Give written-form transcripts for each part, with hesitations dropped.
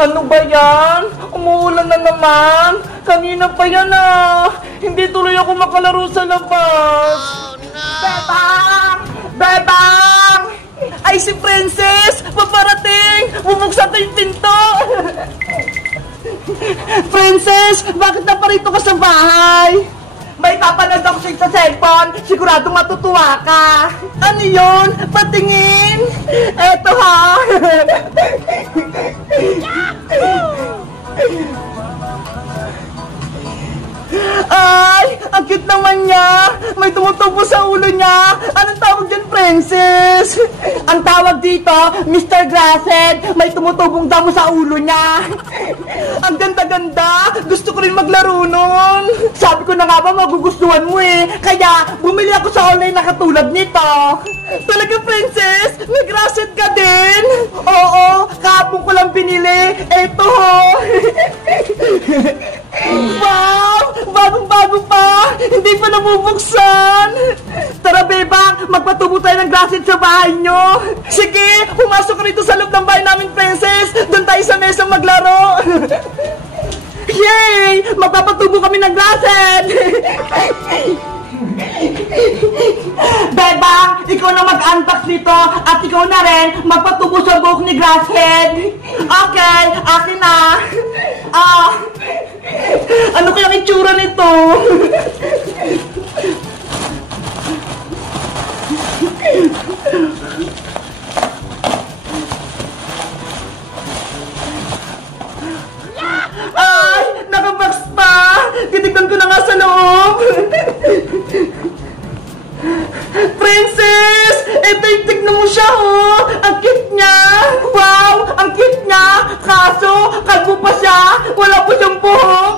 Ano ba yan? Umuulan na naman. Kanina pa yan Hindi tuloy ako makalaro sa labas. Oh, no! Bebang! Bebang! Ay, si Princess! Paparating! Bubuksan ko yung pinto! Princess! Bakit na parito ka sa bahay? May papanood ako sa cellphone. Sigurado matutuwa ka. Ano yun? Patingin. Eto ha. Ay, ang cute naman niya. May tumutubo sa ulo niya. Anong tawag dyan, Princess? Ang tawag dito, Mr. Grasshead. May tumutubong damo sa ulo niya. Ang ganda-ganda. Gusto ko rin maglaro nun. Sabi ko na nga ba, magugustuhan mo Kaya, bumili ako sa online na katulad nito. Talaga, Princess? May Grasshead ka din? Oo, kahapon ko lang binili. Eto ho. Wow! Bagong-bago pa! Hindi pa nabubuksan! Tara, Bebang! Magpatubo tayo ng Grasshead sa bahay nyo! Sige! Pumasok ka rito sa loob ng bahay namin, Princess! Doon tayo sa mesang maglaro! Yay! Magpapatubo kami ng Grasshead! Bebang! Ikaw na mag-unbox nito at ikaw na rin magpatubo sa buhok ni Grasshead! Okay! Akin na! Ano kaya ang itsura nito? Ay! Nakabox pa! Titignan ko na nga sa loob! Princess! Ito yung tignan mo siya, Ang cute niya! Wow! Ang cute niya! Kaso, kalbo pa siya! Wala po siyang buhok!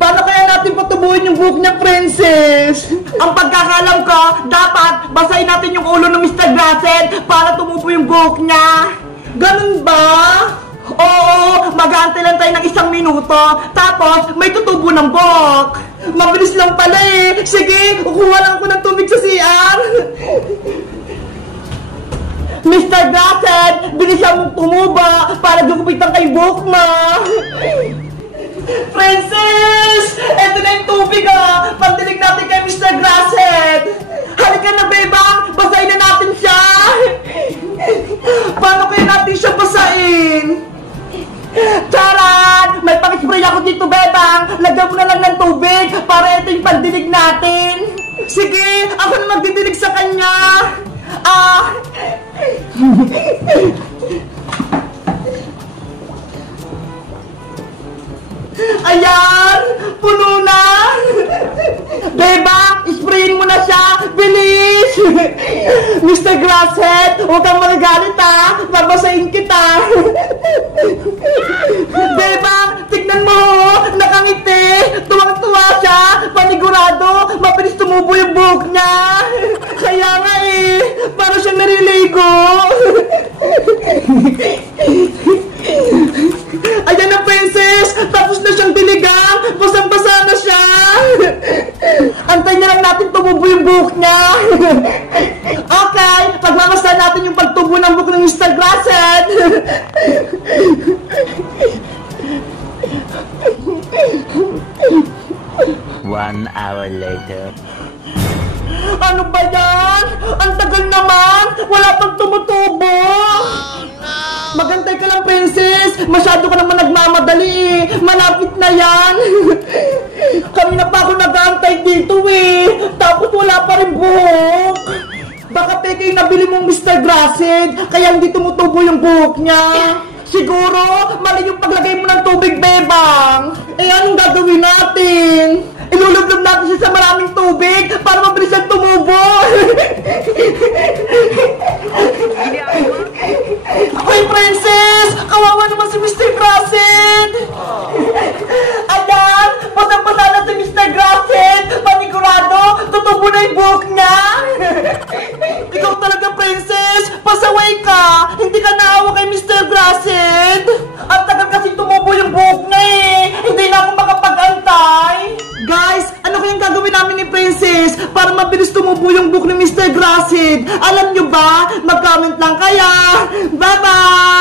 Paano kaya natin patubuhin yung buhok niya, Princess? Ang pagkakalam ko, dapat basahin natin yung ulo ng Mr. Grasshead para tumubo yung buhok niya. Ganun ba? Oo, mag-aantay lang tayo ng 1 minuto, tapos may tutubo ng buhok. Mabilis lang pala Sige, kukuha lang ako ng tubig sa CR. Mr. Grasshead, bilisan mong tumuba para gugupitan kay buhok mo. Princess! Eto na yung tubig Pandilig natin kay Mr. Grasshead. Halika na, Bebang! Basahin na natin siya! Paano kaya natin siya basahin? Charan! May pang-spray ako dito, Bebang! Lagyan mo na lang ng tubig para ito yung pandilig natin! Sige! Ako na magdidilig sa kanya! Ayan! Puno na! Bebang! Sprayin mo na siya! Bilis! Mr. Grasshead! Huwag kang magagalit babasahin kita! Bebang! Tignan mo! Nakangiti! Tuwang-tuwa siya! Panigurado! Mabilis tumubo yung buhok niya! Kaya nga para siyang nariligo! Ayan na, Princess! Tapos na siyang diligang! Basang-basa na siya! Antay na lang natin tumubo yung buhok niya! Okay! Pagmamasahan natin yung pagtubo ng buhok ng Mr. Grasshead! 1 hour later. Ano ba yan? Ang tagal naman! Wala pang tumutubo! Magantay ka lang, Princess! Masyado ka naman nagmamadali Malapit na yan! Kanina pa ako nag-aantay dito Tapos wala pa rin buhok! Baka peke yung nabili mong Mr. Grasshead kaya hindi tumutubo yung buhok niya! Siguro, mali yung paglagay mo ng tubig, Bebang! Anong gagawin natin? Ilulublob natin siya sa maraming tubig para mabilis siyang tumubo! Hoy, Princess! Kawawa naman si Mr. Grasshead! Ayan! Pasang-pasa na si Mr. Grasshead! Panigurado! Tutubo na yung buhok niya! Ikaw talaga, Princess! Pasaway ka! Hindi ka naawa kay Mr. Grasshead! Ang tagal kasi tumubo yung buhok niya Hindi na ako makapag-antay! Guys, ano kayang gagawin namin ni Princess para mabilis tumubo yung buhok ni Mr. Grasshead? Alam nyo ba? Mag-comment lang kaya! Bye-bye!